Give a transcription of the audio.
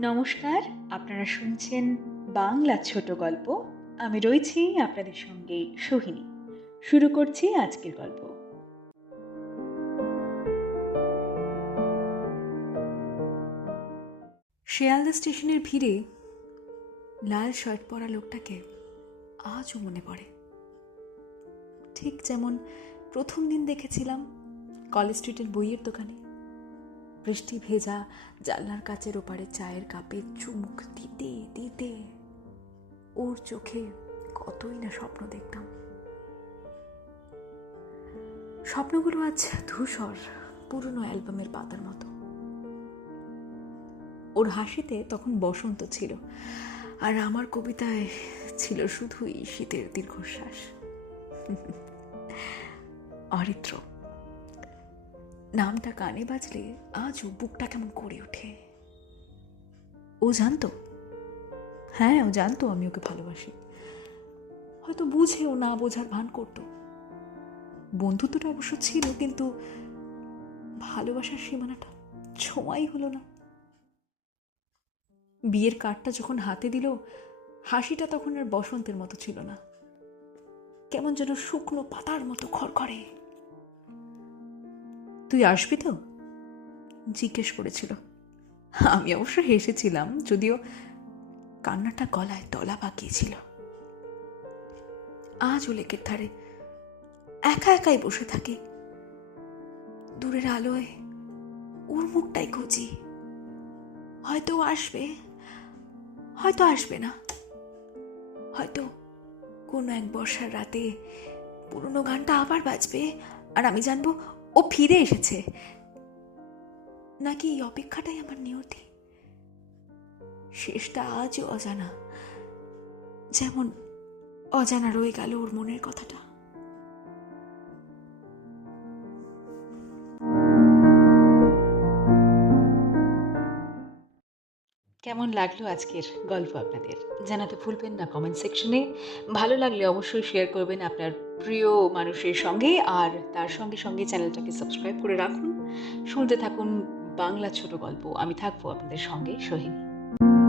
নমস্কার, আপনারা শুনছেন বাংলা ছোট গল্প। আমি রয়েছি আপনাদের সঙ্গে সোহিনী। শুরু করছি আজকের গল্প। শিয়ালদা স্টেশনের ভিড়ে লাল শার্ট পরা লোকটাকে আজও মনে পড়ে। ঠিক যেমন প্রথম দিন দেখেছিলাম কলেজ স্ট্রিটের বইয়ের দোকানে। বৃষ্টি ভেজা জানলার কাচের ওপারে চায়ের কাপে চুমুক দিতে দিতে ওর চোখে কতই না স্বপ্ন দেখতাম। স্বপ্নগুলো আজ ধূসর, পুরনো অ্যালবামের পাতার মতো। ওর হাসিতে তখন বসন্ত ছিল, আর আমার কবিতায় ছিল শুধুই শীতের দীর্ঘশ্বাস। অরিত্র। নামটা কানে বাজলে আজও বুকটা কেমন করে ওঠে। ও জানতো? হ্যাঁ ও জানতো, আমি ওকে ভালোবাসি। হয়তো বুঝে ও না বোঝার ভান করতো। বন্ধুত্বটা অবশ্য ছিল, কিন্তু ভালোবাসার সীমানাটা ছোঁয়াই হলো না। বিয়ের কার্ডটা যখন হাতে দিল, হাসিটা তখন আর বসন্তের মতো ছিল না। কেমন যেন শুকনো পাতার মতো খড়খড়ে। তুই আসবি তো? জিজ্ঞেস করেছিল। আমি অবশ্য হেসেছিলাম, যদিও কান্নাটা গলায় তলা পাকিয়েছিল। ও লেকের ধারে একা একাই বসে থাকি। দূরের আলোয় ওর মুখটাই খুঁজি। হয়তো আসবে হয়তো আসবে না। হয়তো কোনো এক বর্ষার রাতে পুরনো গানটা আবার বাজবে, আর আমি জানব ও ফিরে এসেছে। নাকি এই অপেক্ষাটাই আমার নিয়তি? শেষটা আজও অজানা। যেমন অজানা রয়ে গেল ওর মনের কথাটা। কেমন লাগল আজকের গল্প আপনাদের? জানাতে ভুলবেন না কমেন্ট সেকশনে ভালো লাগলে অবশ্যই শেয়ার করবেন আপনার প্রিয় মানুষের সঙ্গে আর তার সঙ্গে সঙ্গে চ্যানেলটাকে সাবস্ক্রাইব করে রাখুন। শুনতে থাকুন বাংলা ছোট গল্প। আমি থাকব আপনাদের সঙ্গে, সোহিনী।